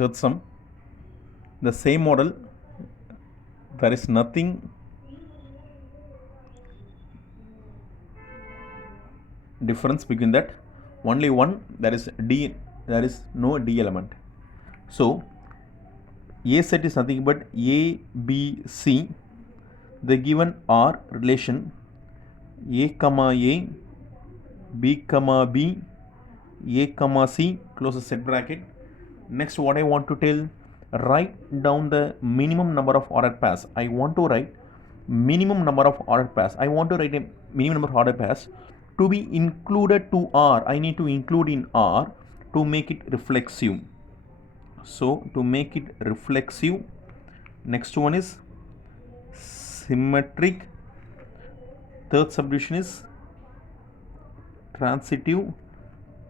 third sum. The same model, there is nothing difference between that, only one, there is D, there is no D element. So A set is nothing but A, B, C. The given R relation A comma A, B comma B, A comma C, close the set bracket. Next, what I want to tell, write down the minimum number of ordered pairs. I want to write minimum number of ordered pairs. I want to write a minimum number of ordered pairs to be included to R. I need to include in R to make it reflexive. So to make it reflexive, next one is symmetric, third subdivision is transitive,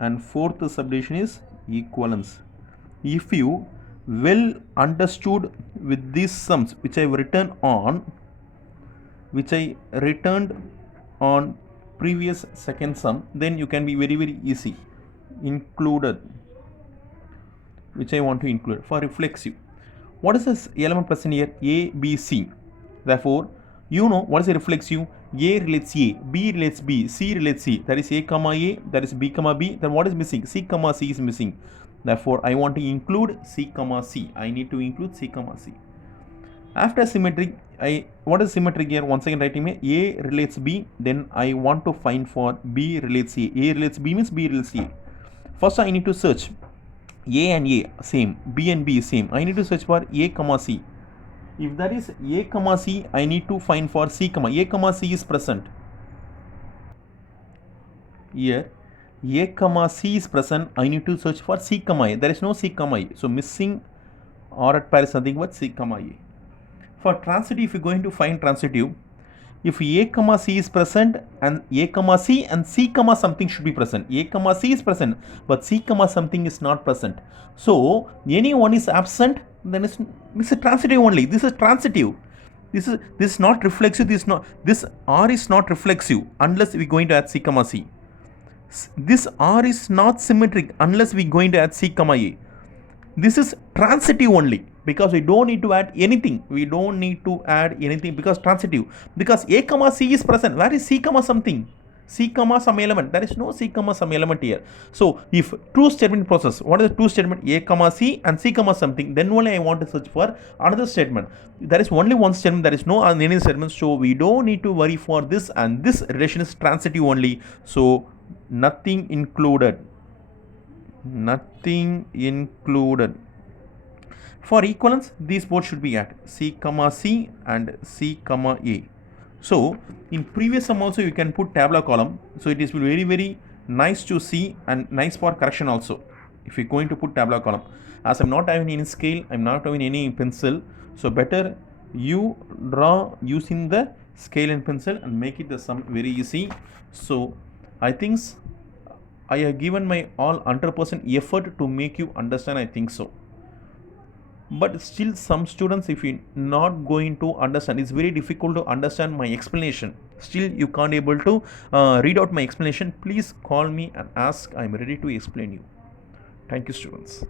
and fourth subdivision is equivalence. If you well understood with these sums which I have written on, which I returned on previous second sum, then you can be very easy. Included, which I want to include for reflexive. What is this element present here? A, B, C. Therefore, you know what is a reflexive? A relates A, B relates B, C relates C. That is A comma A, that is B comma B. Then what is missing? C comma C is missing. Therefore, I want to include C comma C. I need to include C comma C. After symmetric, what is symmetric here? Once again writing me A relates B. Then I want to find for B relates A. A relates B means B relates A. First, I need to search. A and A same, B and B same. I need to search for A comma C. If there is A comma C, I need to find for C comma. A comma C is present. Here, A comma C is present. I need to search for C comma A. There is no C comma A. So missing ordered pair is nothing but C comma A. For transitive, if you are going to find transitive, if A comma C is present and A comma C and C comma something should be present. A comma C is present but C comma something is not present. So any one is absent, then it's transitive only. This is transitive. This is not reflexive. This R is not reflexive unless we are going to add C comma C. This R is not symmetric unless we are going to add C comma A. This is transitive only because we don't need to add anything. We don't need to add anything because transitive. Because A comma C is present. Where is C comma something? C comma some element. There is no C comma some element here. So if true statement process, what is the true statement? A comma C and C comma something. Then only I want to search for another statement. There is only one statement. There is no any statement. So we don't need to worry for this, and this relation is transitive only. So nothing included. Nothing included. For equivalence, these both should be at C comma C and C comma A. So in previous sum also you can put tabular column. So it is very nice to see and nice for correction also. If you're going to put tabular column, as I'm not having any scale, I'm not having any pencil. So better you draw using the scale and pencil and make it the sum very easy. So I think I have given my all 100% effort to make you understand. I think so. But still some students, if you not going to understand, it's very difficult to understand my explanation. Still you can't able to read out my explanation. Please call me and ask. I'm ready to explain you. Thank you, students.